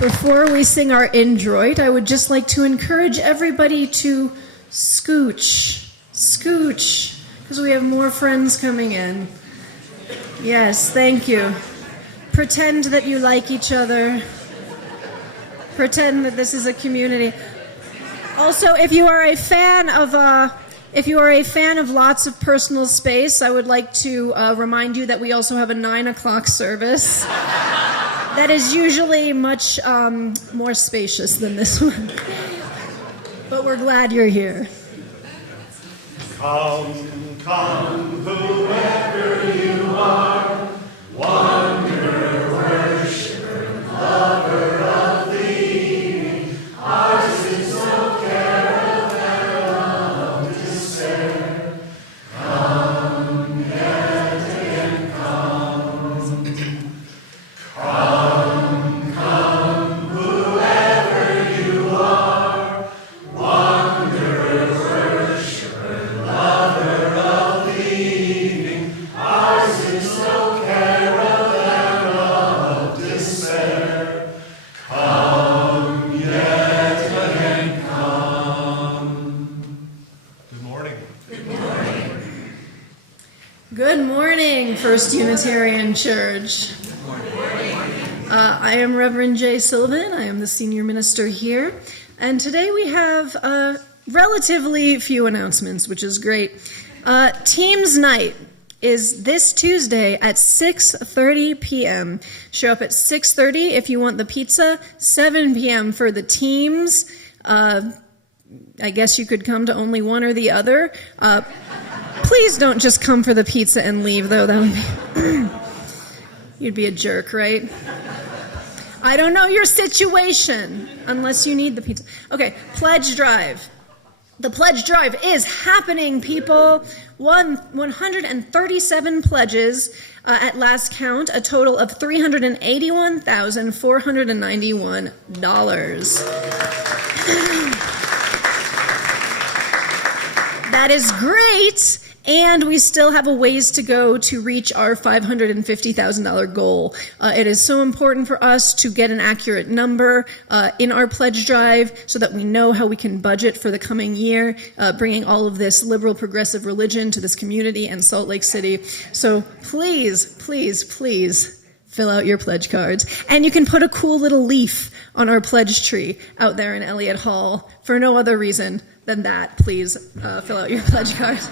Before we sing our Introit, I would just like to encourage everybody to scooch, because we have more friends coming in. Yes, thank you. Pretend that you like each other. Pretend that this is a community. Also, if you are a fan of lots of personal space, I would like to remind you that we also have a 9 o'clock service. That is usually much more spacious than this one. But we're glad you're here. Come, come, whoever you are, wanderer, worshiper, lover of the evening, ours is no caravan of despair. Come, yet again come. Come, come, whoever you are, wanderer, worshiper, lover of the evening, ours is no caravan of despair. Come, yet again come. Good morning. Good morning. Good morning, First Unitarian Church. I am Reverend J Sylvan. I am the senior minister here. And today we have relatively few announcements, which is great. Teams Night is this Tuesday at 6:30 p.m. Show up at 6:30 if you want the pizza, 7 p.m. for the teams. I guess you could come to only one or the other. Please don't just come for the pizza and leave, though. That would be... You'd be a jerk, right? I don't know your situation, unless you need the pizza. Okay, Pledge Drive. The Pledge Drive is happening, people. 137 pledges at last count, a total of $381,491. That is great. And we still have a ways to go to reach our $550,000 goal. It is so important for us to get an accurate number in our pledge drive so that we know how we can budget for the coming year, bringing all of this liberal progressive religion to this community and Salt Lake City. So please, please, please fill out your pledge cards. And you can put a cool little leaf on our pledge tree out there in Elliott Hall for no other reason than that. Please fill out your pledge cards.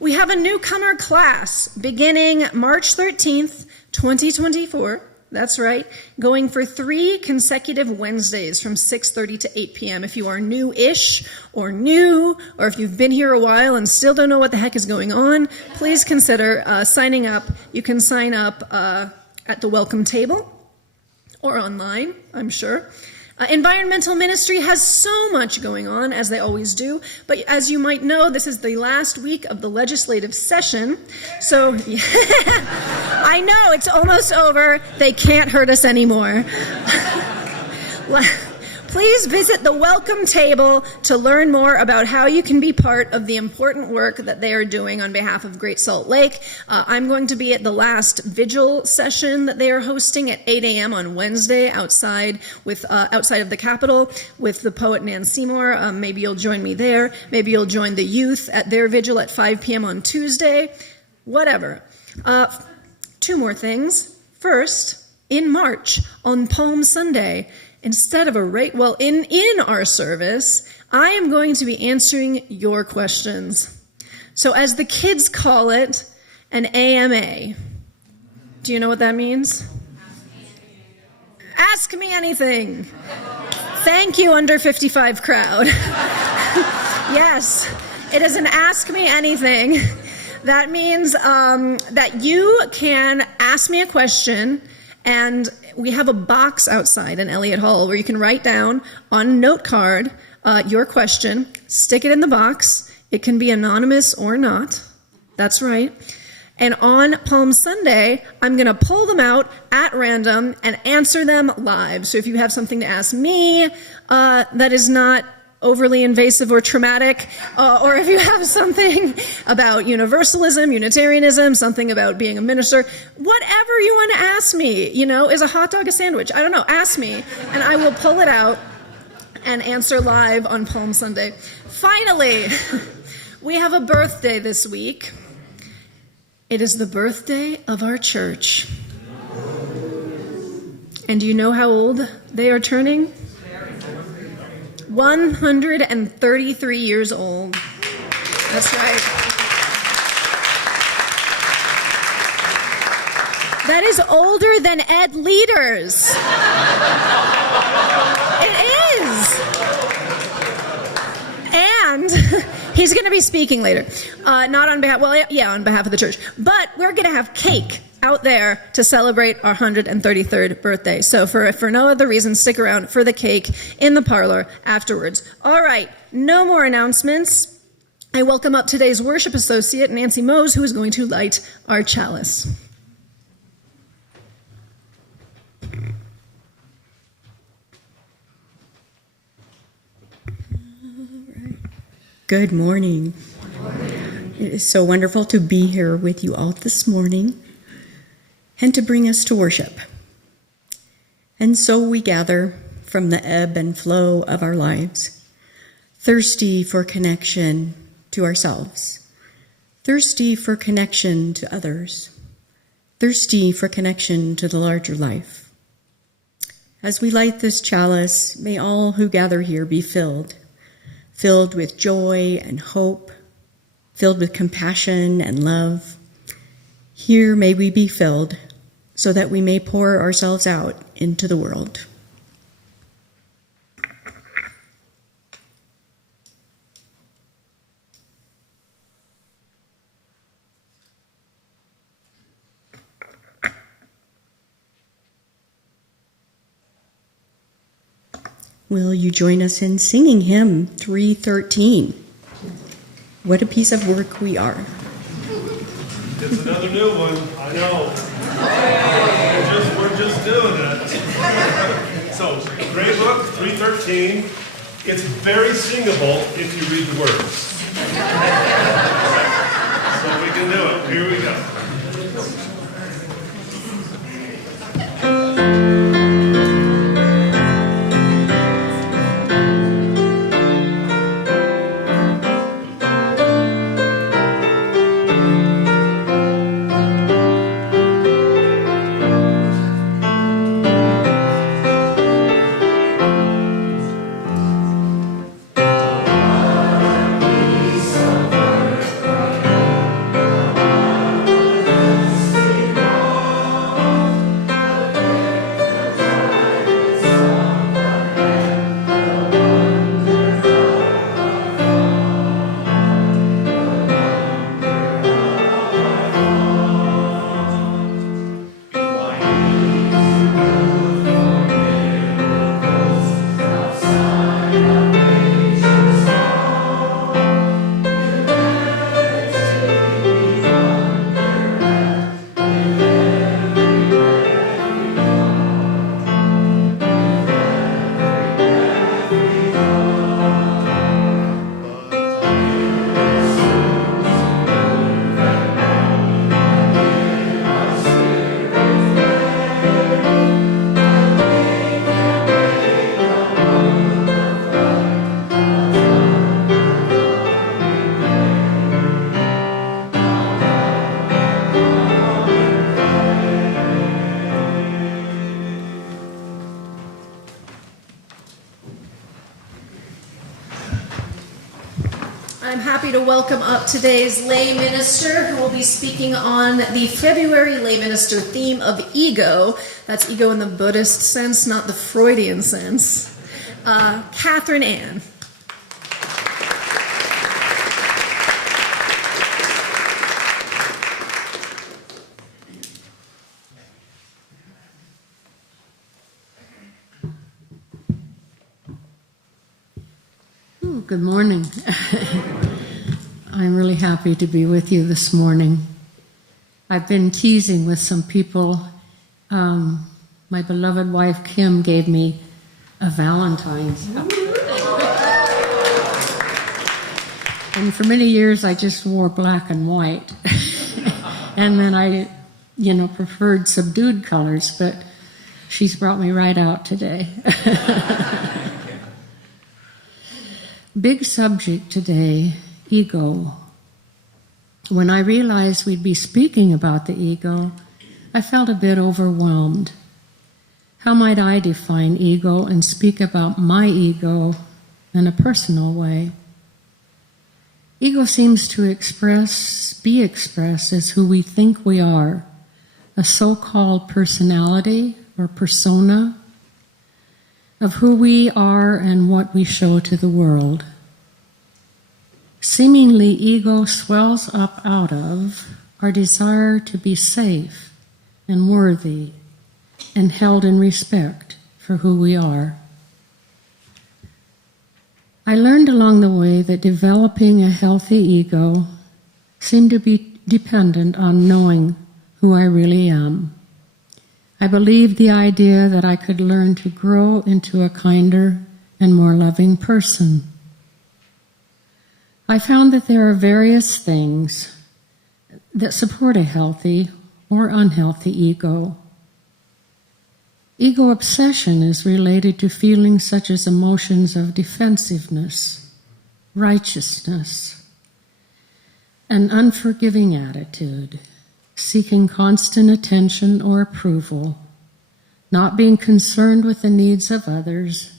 We have a newcomer class beginning March 13th, 2024. That's right, going for 3 consecutive Wednesdays from 6:30 to 8 p.m. If you are new-ish or new, or if you've been here a while and still don't know what the heck is going on, please consider signing up. You can sign up at the welcome table or online, I'm sure. Environmental ministry has so much going on, as they always do, but as you might know, this is the last week of the legislative session, so I know, it's almost over. They can't hurt us anymore. Please visit the welcome table to learn more about how you can be part of the important work that they are doing on behalf of Great Salt Lake. I'm going to be at the last vigil session that they are hosting at 8 a.m. on Wednesday outside of the Capitol with the poet Nancy Moos. Maybe you'll join me there. Maybe you'll join the youth at their vigil at 5 p.m. on Tuesday. Whatever. 2 more things. First, in March, on Palm Sunday, instead of in our service, I am going to be answering your questions. So as the kids call it, an AMA. Do you know what that means? Ask me anything. Thank you, under 55 crowd. Yes, it is an Ask Me Anything. That means that you can ask me a question, and we have a box outside in Elliott Hall where you can write down on a note card your question, stick it in the box. It can be anonymous or not. That's right. And on Palm Sunday, I'm going to pull them out at random and answer them live. So if you have something to ask me that is not overly invasive or traumatic, or if you have something about universalism, Unitarianism, something about being a minister, whatever you want to ask me, is a hot dog a sandwich? I don't know, ask me, and I will pull it out and answer live on Palm Sunday. Finally, we have a birthday this week. It is the birthday of our church. And do you know how old they are turning? 133 years old. That's right. That is older than Ed Lueders. It is. And he's going to be speaking later. Not on behalf, on behalf of the church. But we're going to have cake out there to celebrate our 133rd birthday. So for no other reason, stick around for the cake in the parlor afterwards. All right, no more announcements. I welcome up today's worship associate, Nancy Moos, who is going to light our chalice. Good morning. It is so wonderful to be here with you all this morning and to bring us to worship. And so we gather from the ebb and flow of our lives, thirsty for connection to ourselves, thirsty for connection to others, thirsty for connection to the larger life. As we light this chalice, may all who gather here be filled with joy and hope, filled with compassion and love. Here may we be filled so that we may pour ourselves out into the world. Will you join us in singing hymn 313? What a piece of work we are. It's another new one, I know. We're just doing it. So, Grey Book 313, it's very singable if you read the words. So we can do it. Here we go. I'm happy to welcome up today's lay minister who will be speaking on the February lay minister theme of ego. That's ego in the Buddhist sense, not the Freudian sense. Kathryn Anne. Good morning. I'm really happy to be with you this morning. I've been teasing with some people. My beloved wife Kim gave me a Valentine's. And for many years I just wore black and white. And then I, preferred subdued colors, but she's brought me right out today. Big subject today, ego. When I realized we'd be speaking about the ego, I felt a bit overwhelmed. How might I define ego and speak about my ego in a personal way? Ego seems to be expressed as who we think we are, a so-called personality or persona, of who we are and what we show to the world. Seemingly, ego swells up out of our desire to be safe and worthy and held in respect for who we are. I learned along the way that developing a healthy ego seemed to be dependent on knowing who I really am. I believed the idea that I could learn to grow into a kinder and more loving person. I found that there are various things that support a healthy or unhealthy ego. Ego obsession is related to feelings such as emotions of defensiveness, righteousness, an unforgiving attitude, seeking constant attention or approval, not being concerned with the needs of others,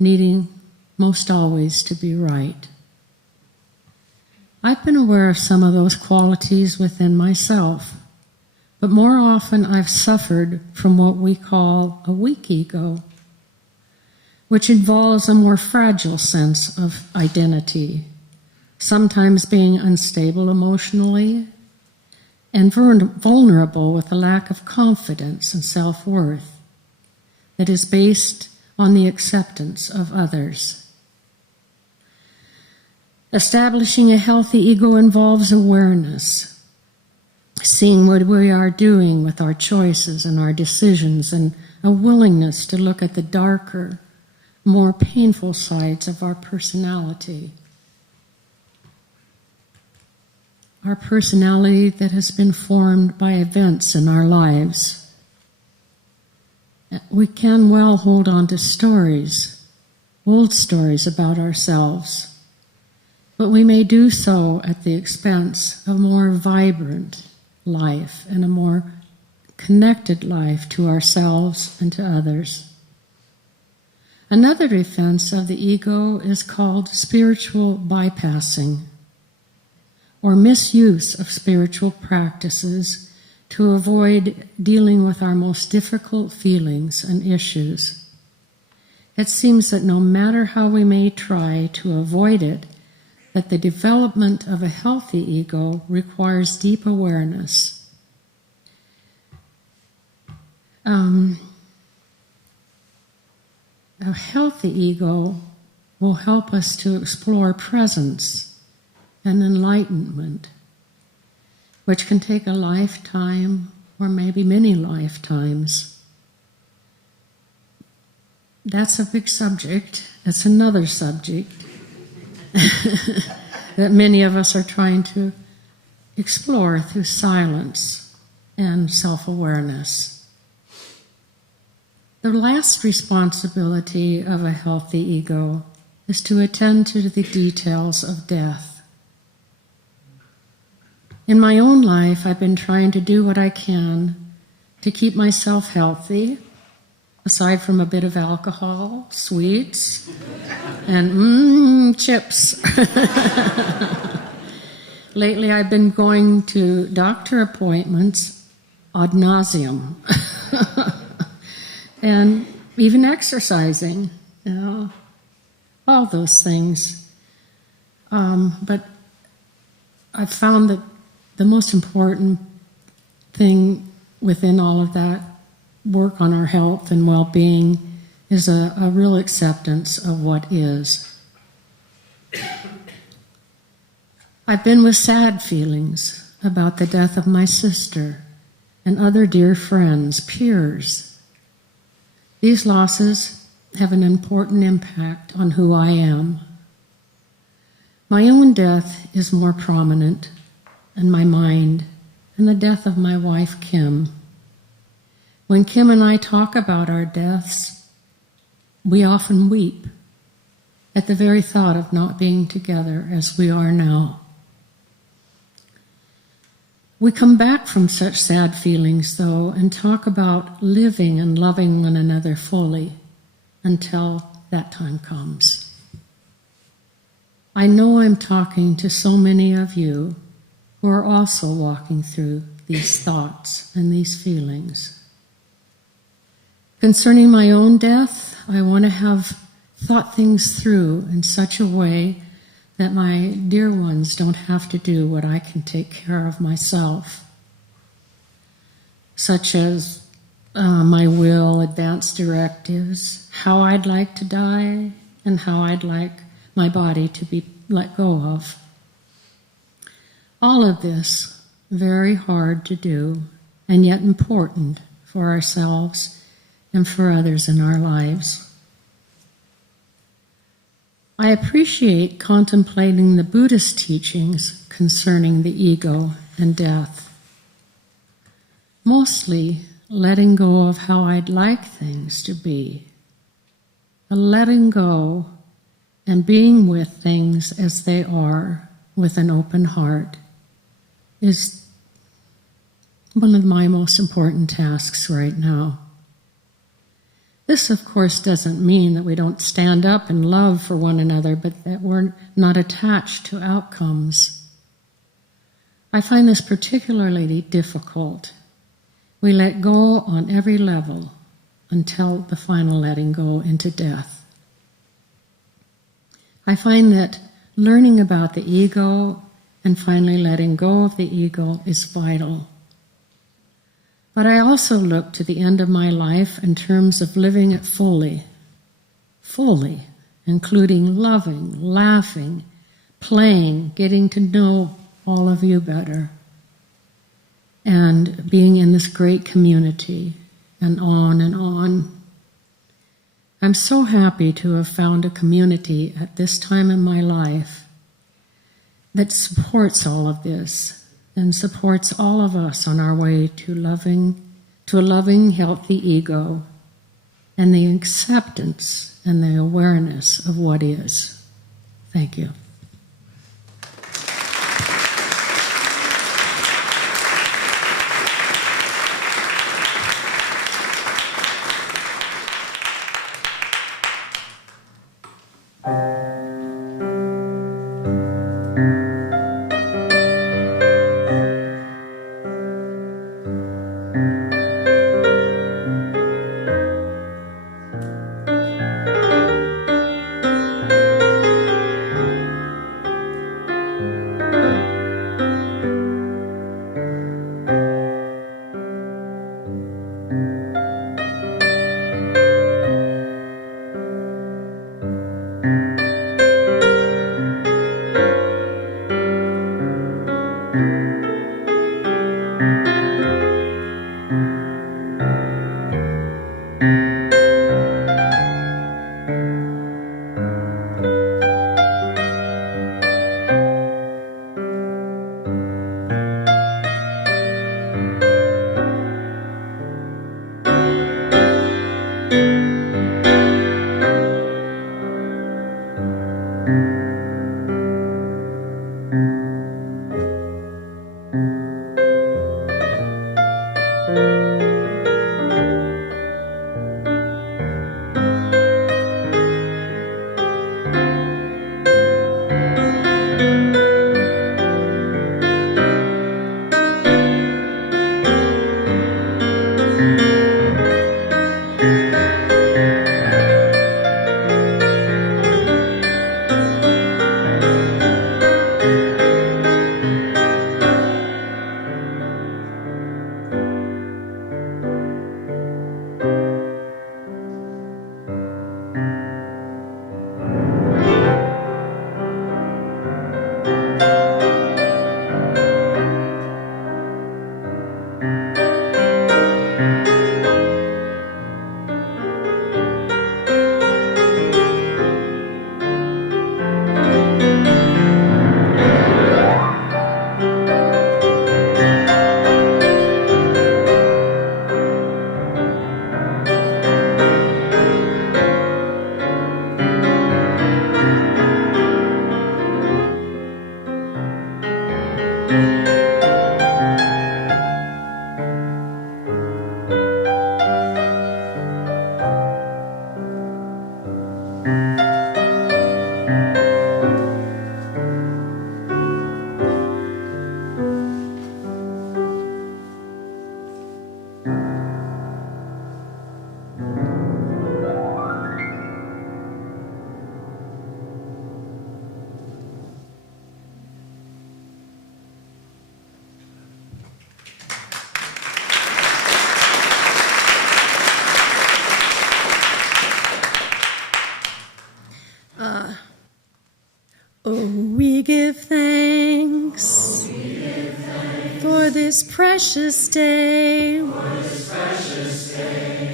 needing most always to be right. I've been aware of some of those qualities within myself, but more often I've suffered from what we call a weak ego, which involves a more fragile sense of identity, sometimes being unstable emotionally and vulnerable with a lack of confidence and self-worth that is based on the acceptance of others. Establishing a healthy ego involves awareness, seeing what we are doing with our choices and our decisions, and a willingness to look at the darker, more painful sides of our personality. our personality that has been formed by events in our lives. We can well hold on to stories, old stories about ourselves, but we may do so at the expense of a more vibrant life and a more connected life to ourselves and to others. Another defense of the ego is called spiritual bypassing, or misuse of spiritual practices to avoid dealing with our most difficult feelings and issues. It seems that no matter how we may try to avoid it, that the development of a healthy ego requires deep awareness. A healthy ego will help us to explore presence and enlightenment, which can take a lifetime or maybe many lifetimes. That's a big subject. It's another subject that many of us are trying to explore through silence and self-awareness. The last responsibility of a healthy ego is to attend to the details of death. In my own life, I've been trying to do what I can to keep myself healthy, aside from a bit of alcohol, sweets, and chips. Lately, I've been going to doctor appointments ad nauseum. And even exercising, all those things. But I've found that the most important thing within all of that work on our health and well-being is a real acceptance of what is. I've been with sad feelings about the death of my sister and other dear friends, peers. These losses have an important impact on who I am. My own death is more prominent in my mind than the death of my wife, Kim. When Kim and I talk about our deaths, we often weep at the very thought of not being together as we are now. We come back from such sad feelings, though, and talk about living and loving one another fully until that time comes. I know I'm talking to so many of you who are also walking through these thoughts and these feelings. Concerning my own death, I want to have thought things through in such a way that my dear ones don't have to do what I can take care of myself, such as my will, advance directives, how I'd like to die, and how I'd like my body to be let go of. All of this, very hard to do, and yet important for ourselves and for others in our lives. I appreciate contemplating the Buddhist teachings concerning the ego and death. Mostly letting go of how I'd like things to be. A letting go and being with things as they are with an open heart is one of my most important tasks right now. This, of course, doesn't mean that we don't stand up and love for one another, but that we're not attached to outcomes. I find this particularly difficult. We let go on every level until the final letting go into death. I find that learning about the ego and finally letting go of the ego is vital. But I also look to the end of my life in terms of living it fully, including loving, laughing, playing, getting to know all of you better, and being in this great community, and on and on. I'm so happy to have found a community at this time in my life that supports all of this and supports all of us on our way to a loving, healthy ego and the acceptance and the awareness of what is. Thank you. We give thanks for this precious day,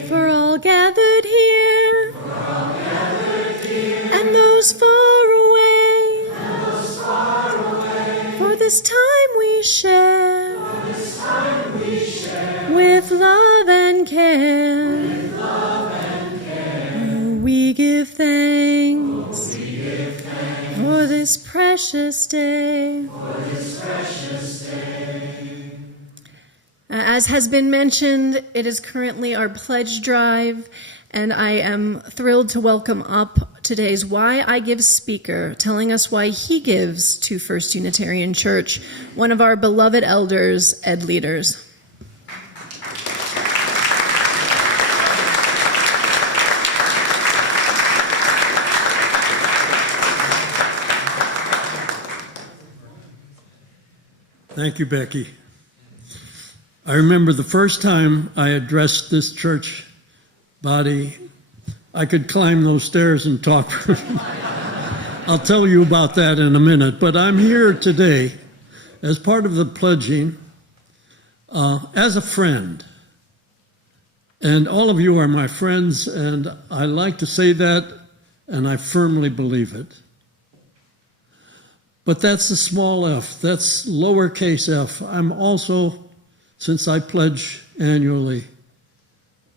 for all gathered here, and those far away, for this time we share, with love and care. We give thanks for this precious day. As has been mentioned, it is currently our pledge drive, and I am thrilled to welcome up today's Why I Give speaker, telling us why he gives to First Unitarian Church, one of our beloved elders, Ed Lueders. Thank you, Becky. I remember the first time I addressed this church body, I could climb those stairs and talk. I'll tell you about that in a minute, but I'm here today as part of the pledging as a friend. And all of you are my friends, and I like to say that, and I firmly believe it. But that's the small f, that's lowercase f. I'm also, since I pledge annually,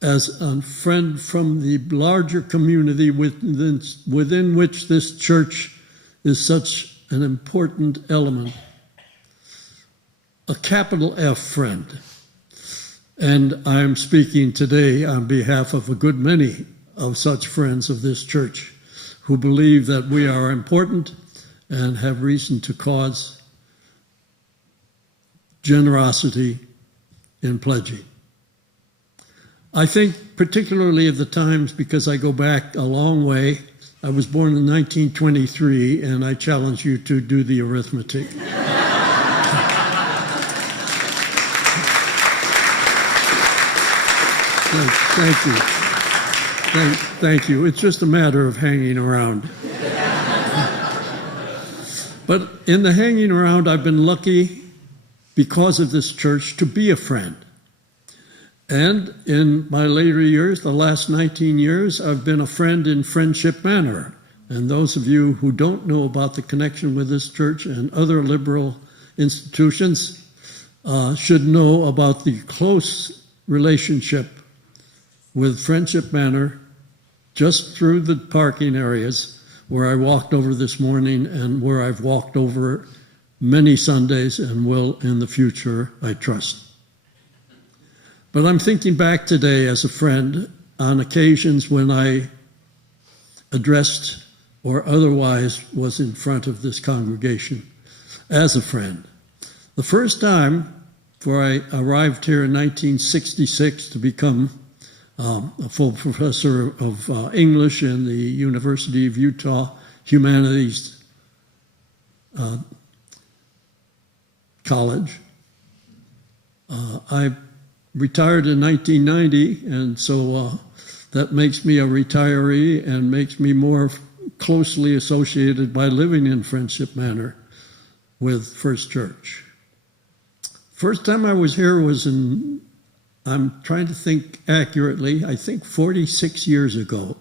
as a friend from the larger community within which this church is such an important element. A capital F friend. And I'm speaking today on behalf of a good many of such friends of this church who believe that we are important and have reason to cause generosity in pledging. I think particularly of the times, because I go back a long way. I was born in 1923, and I challenge you to do the arithmetic. Thank you. Thank you. It's just a matter of hanging around. But in the hanging around, I've been lucky, because of this church, to be a friend. And in my later years, the last 19 years, I've been a friend in Friendship Manor. And those of you who don't know about the connection with this church and other liberal institutions should know about the close relationship with Friendship Manor just through the parking areas where I walked over this morning and where I've walked over many Sundays and will in the future, I trust. But I'm thinking back today as a friend on occasions when I addressed or otherwise was in front of this congregation as a friend. The first time, for I arrived here in 1966 to become a full professor of English in the University of Utah Humanities College. I retired in 1990, and so that makes me a retiree and makes me more closely associated by living in Friendship Manor with First Church. First time I was here was in, I'm trying to think accurately, I think 46 years ago,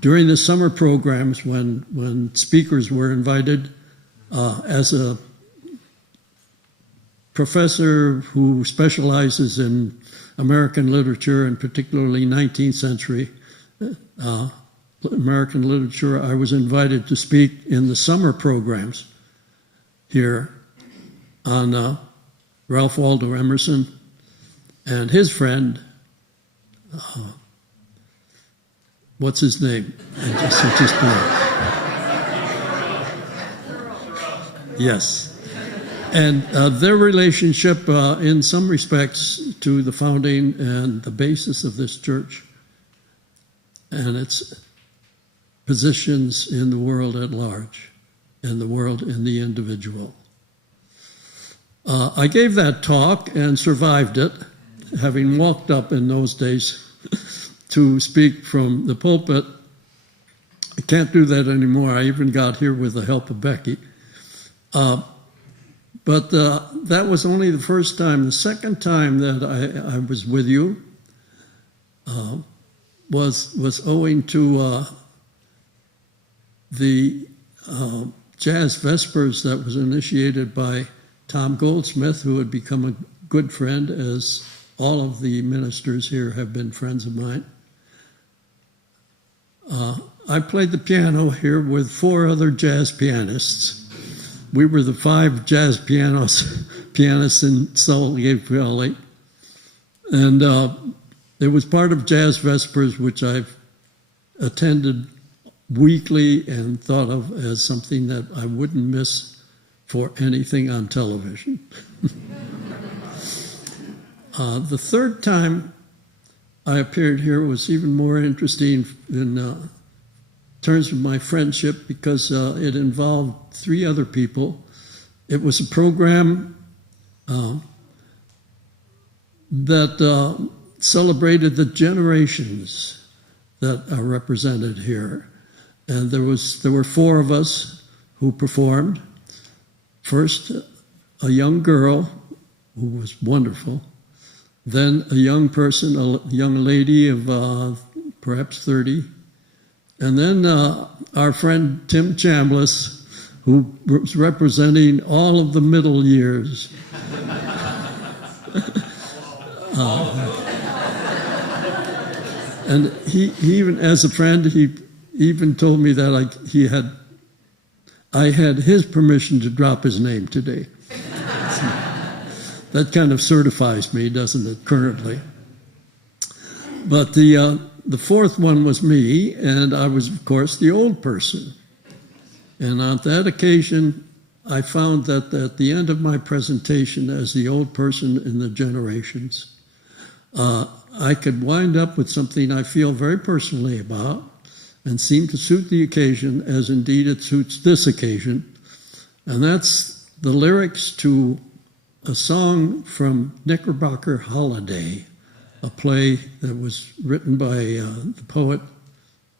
during the summer programs when speakers were invited as a professor who specializes in American literature and particularly 19th century American literature. I was invited to speak in the summer programs here on Ralph Waldo Emerson and his friend, what's his name? Yes. And their relationship, in some respects, to the founding and the basis of this church and its positions in the world at large, and the world in the individual. I gave that talk and survived it, having walked up in those days to speak from the pulpit. I can't do that anymore. I even got here with the help of Becky. But that was only the first time. The second time that I was with you was owing to the Jazz Vespers that was initiated by Tom Goldsmith, who had become a good friend, as all of the ministers here have been friends of mine. I played the piano here with 4 other jazz pianists. We were the 5 jazz pianists in Salt Lake Valley. And it was part of Jazz Vespers, which I've attended weekly and thought of as something that I wouldn't miss for anything on television. The third time I appeared here was even more interesting in terms of my friendship, because it involved 3 other people. It was a program that celebrated the generations that are represented here. And there were 4 of us who performed. First, a young girl who was wonderful. Then a young person, a young lady of perhaps 30. And then our friend Tim Chambliss, who was representing all of the middle years. And he even, as a friend, he even told me that I had his permission to drop his name today. So that kind of certifies me, doesn't it, currently? But the fourth one was me, and I was, of course, the old person. And on that occasion, I found that at the end of my presentation as the old person in the generations, I could wind up with something I feel very personally about and seem to suit the occasion, as indeed it suits this occasion. And that's the lyrics to a song from Knickerbocker Holiday, a play that was written by the poet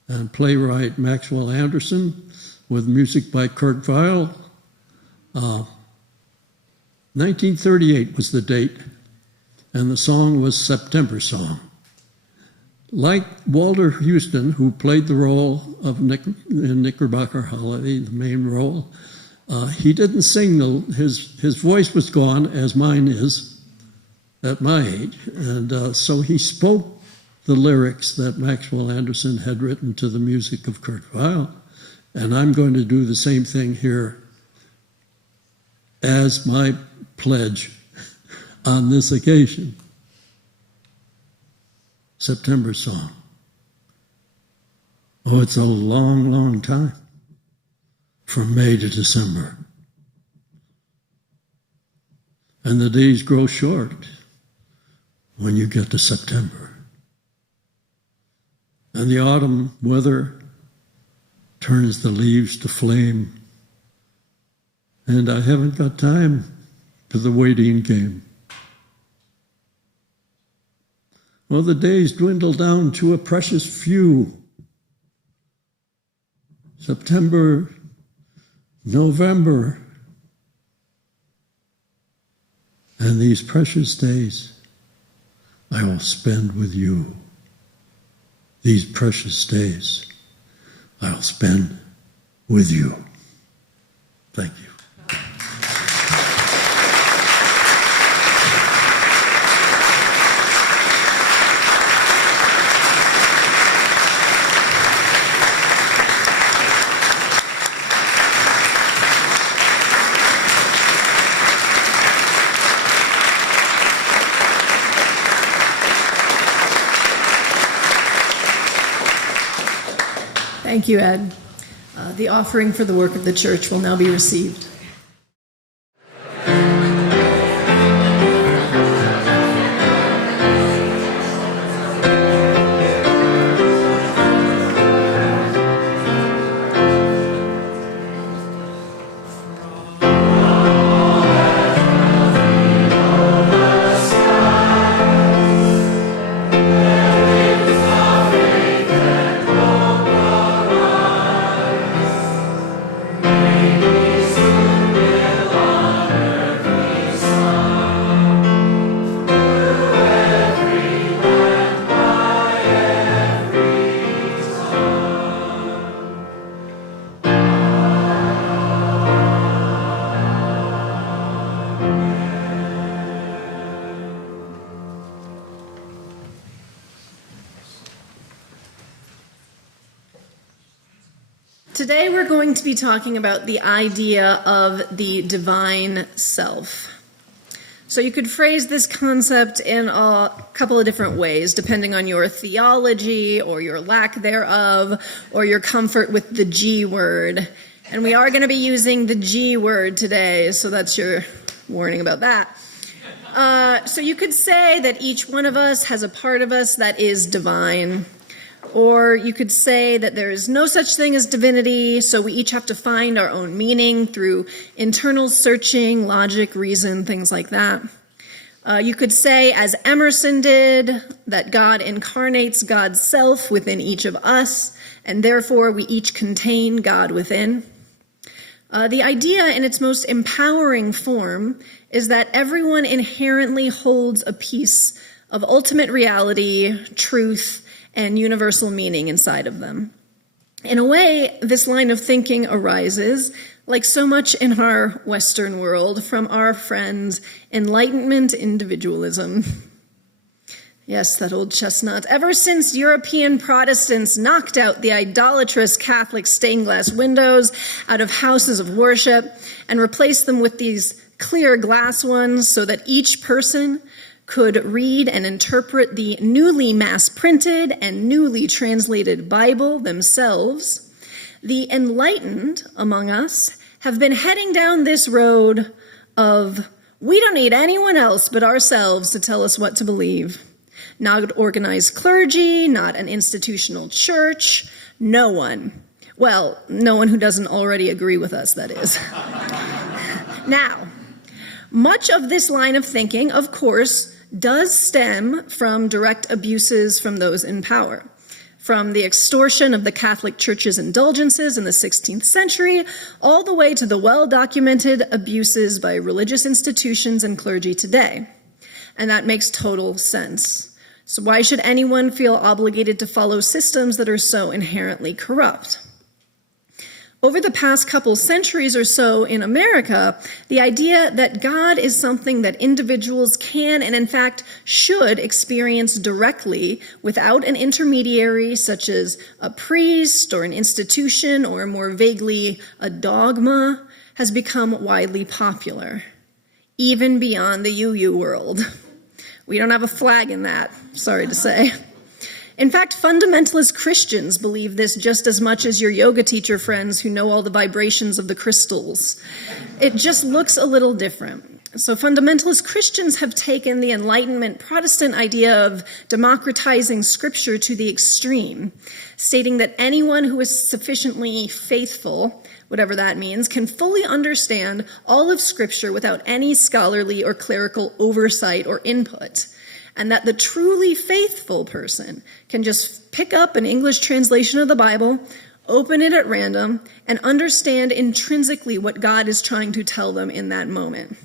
and playwright Maxwell Anderson, with music by Kurt Weill. 1938 was the date, and the song was September Song. Like Walter Houston, who played the role of in Knickerbocker Holiday, the main role, he didn't sing. His voice was gone, as mine is, at my age, and so he spoke the lyrics that Maxwell Anderson had written to the music of Kurt Weill, and I'm going to do the same thing here as my pledge on this occasion. September Song. Oh, it's a long, long time, from May to December. And the days grow short when you get to September. And the autumn weather turns the leaves to flame. And I haven't got time for the waiting game. Well, the days dwindle down to a precious few. September, November, and these precious days I will spend with you. These precious days I'll spend with you. Thank you. Thank you, Ed. The offering for the work of the church will now be received. Today we're going to be talking about the idea of the divine self. So you could phrase this concept in a couple of different ways, depending on your theology or your lack thereof, or your comfort with the G word. And we are going to be using the G word today, so that's your warning about that. So you could say that each one of us has a part of us that is divine. Or you could say that there is no such thing as divinity, so we each have to find our own meaning through internal searching, logic, reason, things like that. You could say, as Emerson did, that God incarnates God's self within each of us, and therefore we each contain God within. The idea in its most empowering form is that everyone inherently holds a piece of ultimate reality, truth, and universal meaning inside of them. In a way, this line of thinking arises, like so much in our Western world, from our friends' Enlightenment individualism. Yes, that old chestnut. Ever since European Protestants knocked out the idolatrous Catholic stained glass windows out of houses of worship and replaced them with these clear glass ones so that each person could read and interpret the newly mass-printed and newly translated Bible themselves, the enlightened among us have been heading down this road of, we don't need anyone else but ourselves to tell us what to believe. Not organized clergy, not an institutional church, no one. Well, no one who doesn't already agree with us, that is. Now, much of this line of thinking, of course, does stem from direct abuses from those in power, from the extortion of the Catholic Church's indulgences in the 16th century, all the way to the well-documented abuses by religious institutions and clergy today. And that makes total sense. So why should anyone feel obligated to follow systems that are so inherently corrupt? Over the past couple centuries or so in America, the idea that God is something that individuals can and in fact should experience directly without an intermediary such as a priest or an institution or more vaguely a dogma has become widely popular, even beyond the UU world. We don't have a flag in that, sorry to say. In fact, fundamentalist Christians believe this just as much as your yoga teacher friends who know all the vibrations of the crystals. It just looks a little different. So fundamentalist Christians have taken the Enlightenment Protestant idea of democratizing Scripture to the extreme, stating that anyone who is sufficiently faithful, whatever that means, can fully understand all of Scripture without any scholarly or clerical oversight or input, and that the truly faithful person can just pick up an English translation of the Bible, open it at random, and understand intrinsically what God is trying to tell them in that moment.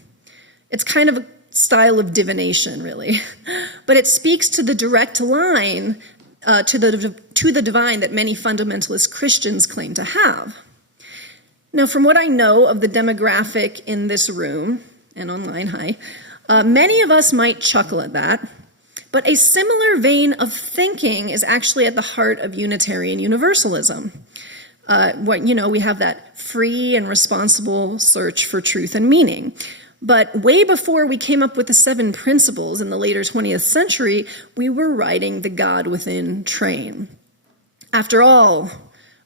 It's kind of a style of divination, really, but it speaks to the direct line to the divine that many fundamentalist Christians claim to have. Now, from what I know of the demographic in this room and online, many of us might chuckle at that, but a similar vein of thinking is actually at the heart of Unitarian Universalism. We have that free and responsible search for truth and meaning. But way before we came up with the 7 principles in the later 20th century, we were riding the God within train. After all,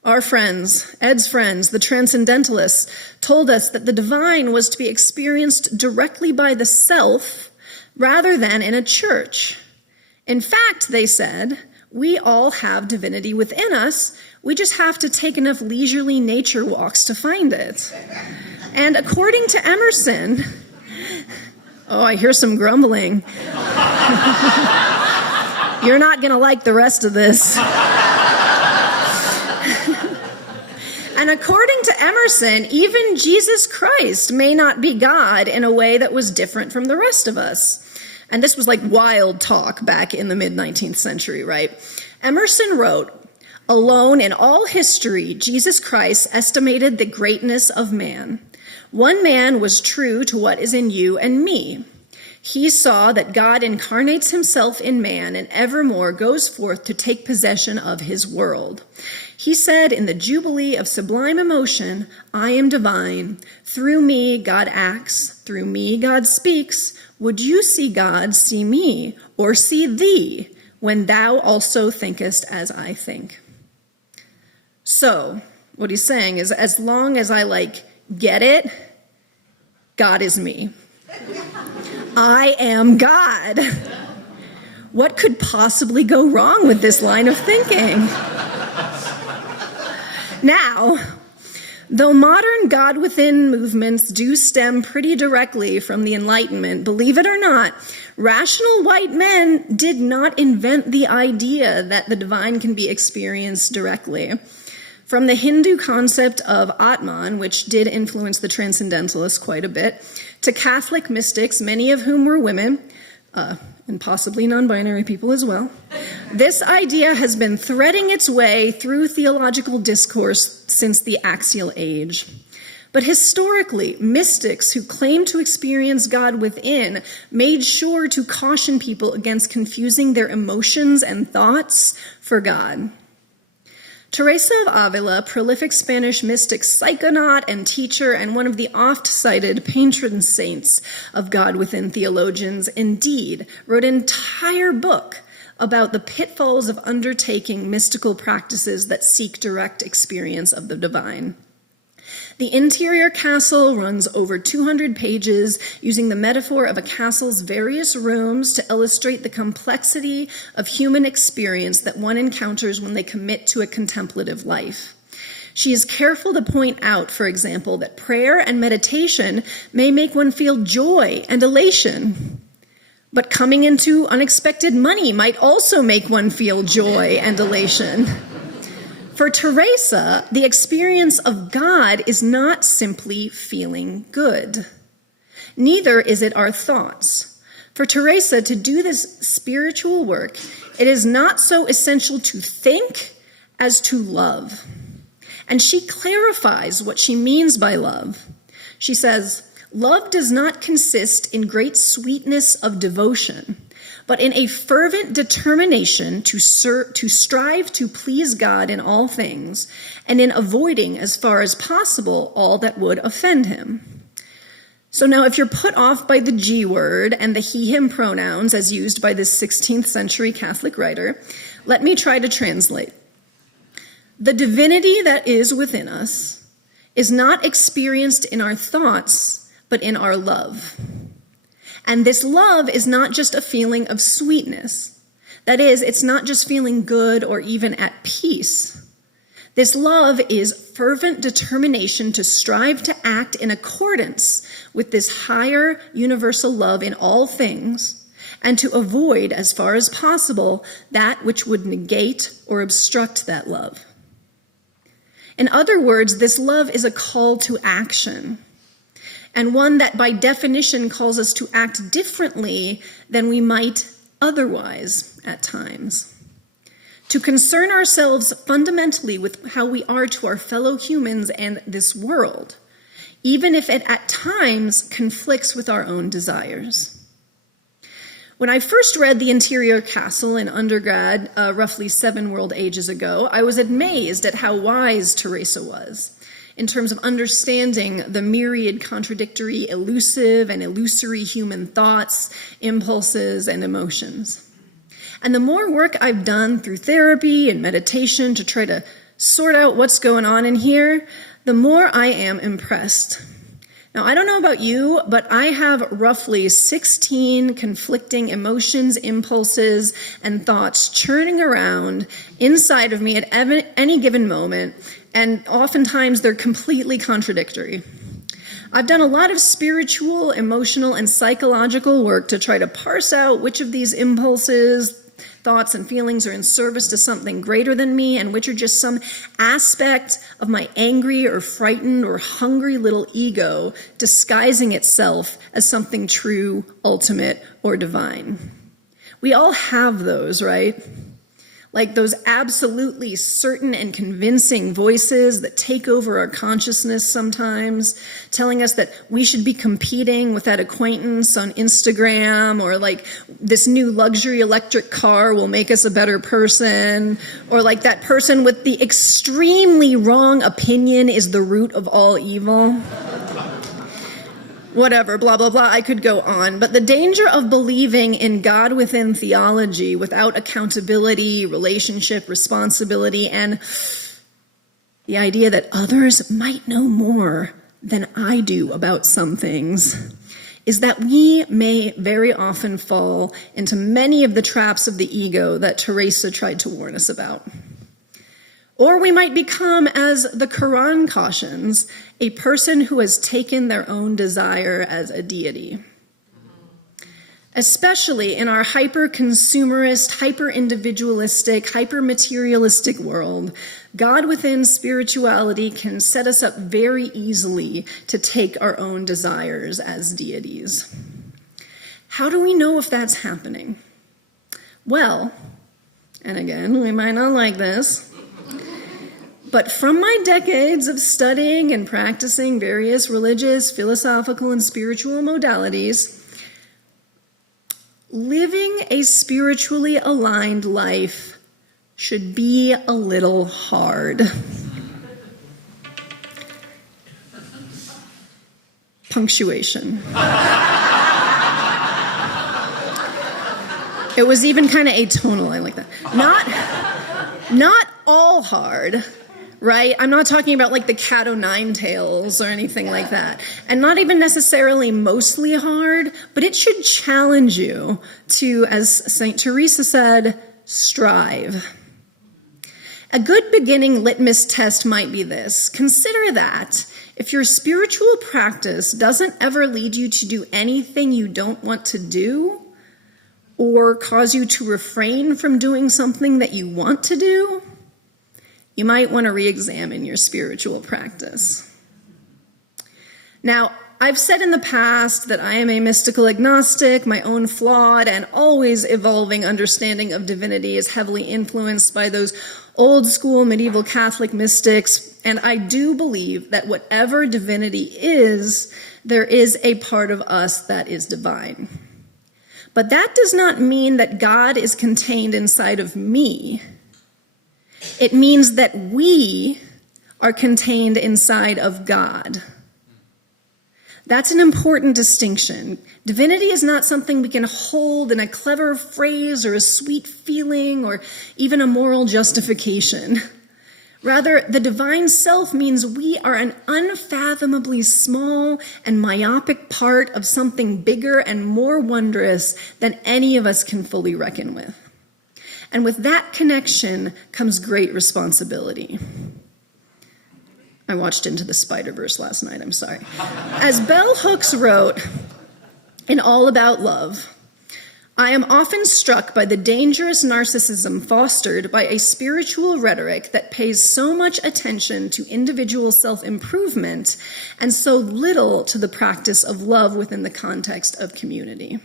our friends, Ed's friends, the Transcendentalists, told us that the divine was to be experienced directly by the self rather than in a church. In fact, they said, we all have divinity within us. We just have to take enough leisurely nature walks to find it. And according to Emerson, I hear some grumbling. You're not going to like the rest of this. And according to Emerson, even Jesus Christ may not be God in a way that was different from the rest of us. And this was like wild talk back in the mid-19th century, right? Emerson wrote, "Alone in all history, Jesus Christ estimated the greatness of man. One man was true to what is in you and me. He saw that God incarnates himself in man and evermore goes forth to take possession of his world. He said in the jubilee of sublime emotion, 'I am divine. Through me, God acts. Through me, God speaks. Would you see God, see me, or see thee, when thou also thinkest as I think?'" So, what he's saying is, as long as I get it, God is me. I am God. What could possibly go wrong with this line of thinking? Now, though modern God within movements do stem pretty directly from the Enlightenment, believe it or not, rational white men did not invent the idea that the divine can be experienced directly. From the Hindu concept of Atman, which did influence the Transcendentalists quite a bit, to Catholic mystics, many of whom were women, and possibly non-binary people as well, this idea has been threading its way through theological discourse since the axial age. But historically, mystics who claim to experience God within made sure to caution people against confusing their emotions and thoughts for God. Teresa of Avila, prolific Spanish mystic, psychonaut, and teacher, and one of the oft-cited patron saints of God within theologians, indeed wrote an entire book about the pitfalls of undertaking mystical practices that seek direct experience of the divine. The interior castle runs over 200 pages, using the metaphor of a castle's various rooms to illustrate the complexity of human experience that one encounters when they commit to a contemplative life. She is careful to point out, for example, that prayer and meditation may make one feel joy and elation, but coming into unexpected money might also make one feel joy and elation. For Teresa, the experience of God is not simply feeling good. Neither is it our thoughts. For Teresa, to do this spiritual work, it is not so essential to think as to love. And she clarifies what she means by love. She says, "Love does not consist in great sweetness of devotion, but in a fervent determination to strive to please God in all things, and in avoiding, as far as possible, all that would offend him." So now, if you're put off by the G word and the he-him pronouns as used by this 16th century Catholic writer, let me try to translate. The divinity that is within us is not experienced in our thoughts, but in our love. And this love is not just a feeling of sweetness. That is, it's not just feeling good or even at peace. This love is fervent determination to strive to act in accordance with this higher universal love in all things, and to avoid, as far as possible, that which would negate or obstruct that love. In other words, this love is a call to action, and one that by definition calls us to act differently than we might otherwise at times. To concern ourselves fundamentally with how we are to our fellow humans and this world, even if it at times conflicts with our own desires. When I first read The Interior Castle in undergrad, roughly 7 world ages ago, I was amazed at how wise Teresa was in terms of understanding the myriad contradictory, elusive, and illusory human thoughts, impulses, and emotions. And the more work I've done through therapy and meditation to try to sort out what's going on in here, the more I am impressed. Now, I don't know about you, but I have roughly 16 conflicting emotions, impulses, and thoughts churning around inside of me at any given moment, and oftentimes they're completely contradictory. I've done a lot of spiritual, emotional, and psychological work to try to parse out which of these impulses, thoughts, and feelings are in service to something greater than me, and which are just some aspect of my angry or frightened or hungry little ego disguising itself as something true, ultimate, or divine. We all have those, right? Like those absolutely certain and convincing voices that take over our consciousness sometimes, telling us that we should be competing with that acquaintance on Instagram, or like this new luxury electric car will make us a better person, or like that person with the extremely wrong opinion is the root of all evil. Whatever, blah, blah, blah, I could go on. But the danger of believing in God within theology without accountability, relationship, responsibility, and the idea that others might know more than I do about some things is that we may very often fall into many of the traps of the ego that Teresa tried to warn us about. Or we might become, as the Quran cautions, a person who has taken their own desire as a deity. Especially in our hyper-consumerist, hyper-individualistic, hyper-materialistic world, God within spirituality can set us up very easily to take our own desires as deities. How do we know if that's happening? Well, and again, we might not like this, but from my decades of studying and practicing various religious, philosophical, and spiritual modalities, living a spiritually aligned life should be a little hard. Punctuation. It was even kind of atonal. I like that. Not all hard, right? I'm not talking about like the cat o' nine tails or anything like that. And not even necessarily mostly hard, but it should challenge you to, as St. Teresa said, strive. A good beginning litmus test might be this. Consider that if your spiritual practice doesn't ever lead you to do anything you don't want to do, or cause you to refrain from doing something that you want to do, you might want to re-examine your spiritual practice. Now, I've said in the past that I am a mystical agnostic. My own flawed and always evolving understanding of divinity is heavily influenced by those old school medieval Catholic mystics, and I do believe that whatever divinity is, there is a part of us that is divine. But that does not mean that God is contained inside of me. It means that we are contained inside of God. That's an important distinction. Divinity is not something we can hold in a clever phrase or a sweet feeling or even a moral justification. Rather, the divine self means we are an unfathomably small and myopic part of something bigger and more wondrous than any of us can fully reckon with. And with that connection comes great responsibility. I watched Into the Spider-Verse last night, I'm sorry. As Bell Hooks wrote in All About Love, I am often struck by the dangerous narcissism fostered by a spiritual rhetoric that pays so much attention to individual self-improvement and so little to the practice of love within the context of community.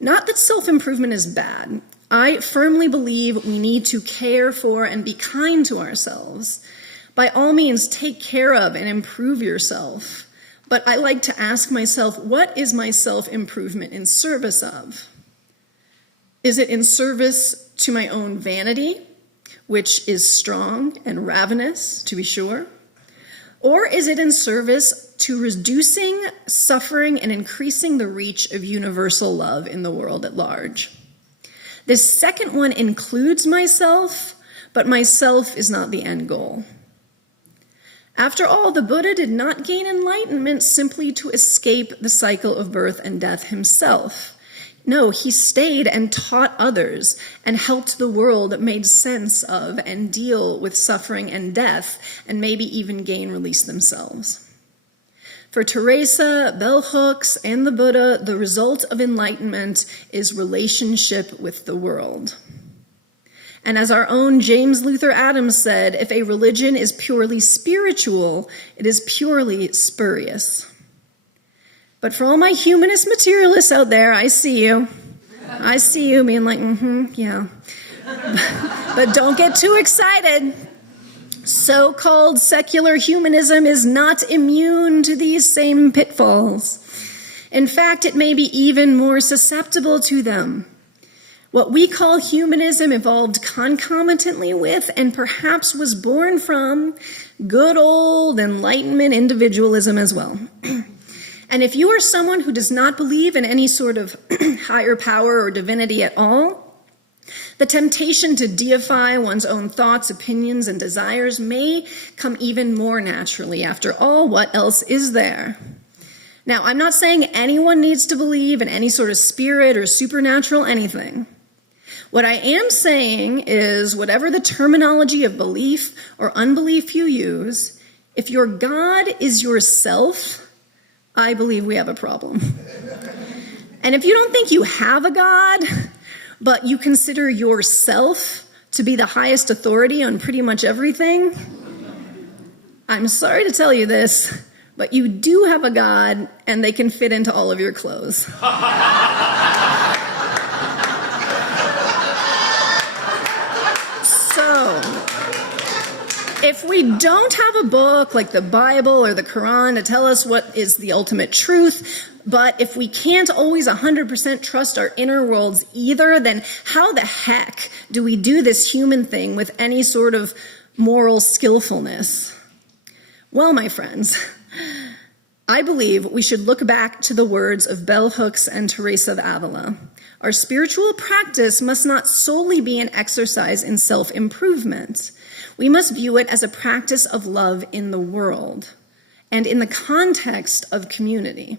Not that self-improvement is bad. I firmly believe we need to care for and be kind to ourselves. By all means, take care of and improve yourself. But I like to ask myself, what is my self-improvement in service of? Is it in service to my own vanity, which is strong and ravenous, to be sure? Or is it in service to reducing suffering and increasing the reach of universal love in the world at large? This second one includes myself, but myself is not the end goal. After all, the Buddha did not gain enlightenment simply to escape the cycle of birth and death himself. No, he stayed and taught others and helped the world make sense of and deal with suffering and death and maybe even gain release themselves. For Teresa, Bell Hooks, and the Buddha, the result of enlightenment is relationship with the world. And as our own James Luther Adams said, if a religion is purely spiritual, it is purely spurious. But for all my humanist materialists out there, I see you. I see you being like, yeah. But don't get too excited. So-called secular humanism is not immune to these same pitfalls. In fact, it may be even more susceptible to them. What we call humanism evolved concomitantly with and perhaps was born from good old Enlightenment individualism as well. And if you are someone who does not believe in any sort of higher power or divinity at all, the temptation to deify one's own thoughts, opinions, and desires may come even more naturally. After all, what else is there? Now, I'm not saying anyone needs to believe in any sort of spirit or supernatural anything. What I am saying is, whatever the terminology of belief or unbelief you use, if your God is yourself, I believe we have a problem. And if you don't think you have a God, but you consider yourself to be the highest authority on pretty much everything, I'm sorry to tell you this, but you do have a God, and they can fit into all of your clothes. So, if we don't have a book like the Bible or the Quran to tell us what is the ultimate truth, but if we can't always 100% trust our inner worlds either, then how the heck do we do this human thing with any sort of moral skillfulness? Well, my friends, I believe we should look back to the words of Bell Hooks and Teresa of Avila. Our spiritual practice must not solely be an exercise in self-improvement. We must view it as a practice of love in the world and in the context of community.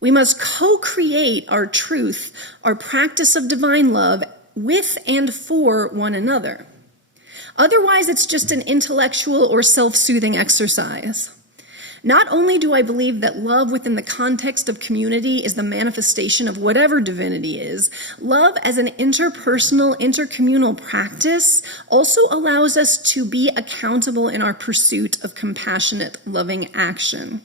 We must co-create our truth, our practice of divine love, with and for one another. Otherwise, it's just an intellectual or self-soothing exercise. Not only do I believe that love within the context of community is the manifestation of whatever divinity is, love as an interpersonal, intercommunal practice also allows us to be accountable in our pursuit of compassionate, loving action.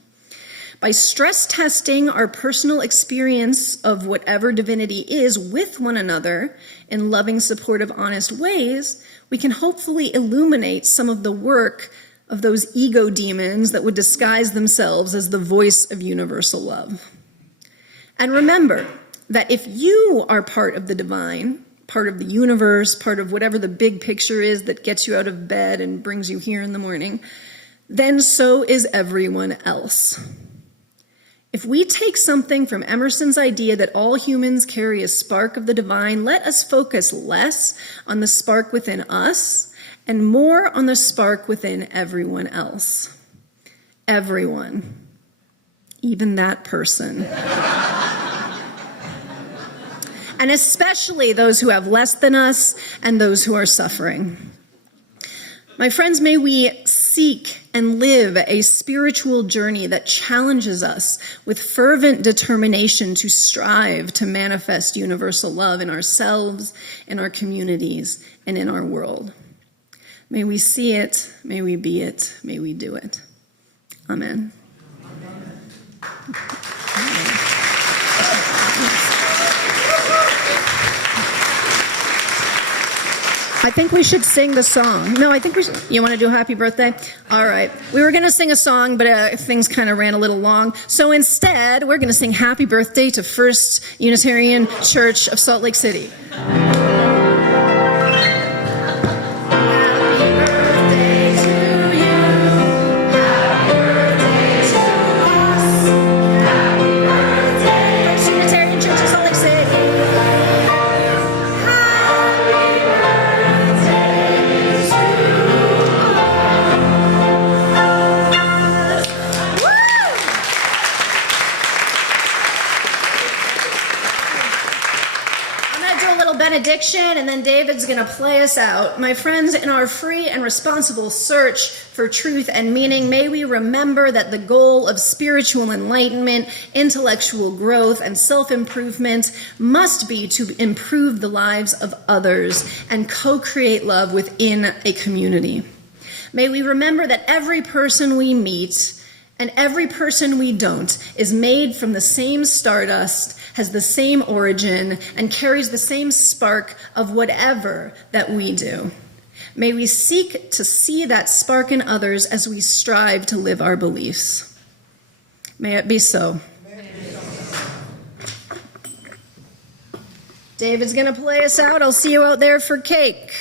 By stress testing our personal experience of whatever divinity is with one another in loving, supportive, honest ways, we can hopefully illuminate some of the work of those ego demons that would disguise themselves as the voice of universal love. And remember that if you are part of the divine, part of the universe, part of whatever the big picture is that gets you out of bed and brings you here in the morning, then so is everyone else. If we take something from Emerson's idea that all humans carry a spark of the divine, let us focus less on the spark within us and more on the spark within everyone else. Everyone. Even that person. And especially those who have less than us and those who are suffering. My friends, may we seek and live a spiritual journey that challenges us with fervent determination to strive to manifest universal love in ourselves, in our communities, and in our world. May we see it, may we be it, may we do it. Amen. I think we should sing the song. No, I think we should. You want to do Happy Birthday? All right. We were going to sing a song, but things kind of ran a little long. So instead, we're going to sing Happy Birthday to First Unitarian Church of Salt Lake City. Benediction, and then David's going to play us out. My friends, in our free and responsible search for truth and meaning, may we remember that the goal of spiritual enlightenment, intellectual growth, and self-improvement must be to improve the lives of others and co-create love within a community. May we remember that every person we meet and every person we don't is made from the same stardust, has the same origin, and carries the same spark of whatever that we do. May we seek to see that spark in others as we strive to live our beliefs. May it be so. David's going to play us out. I'll see you out there for cake.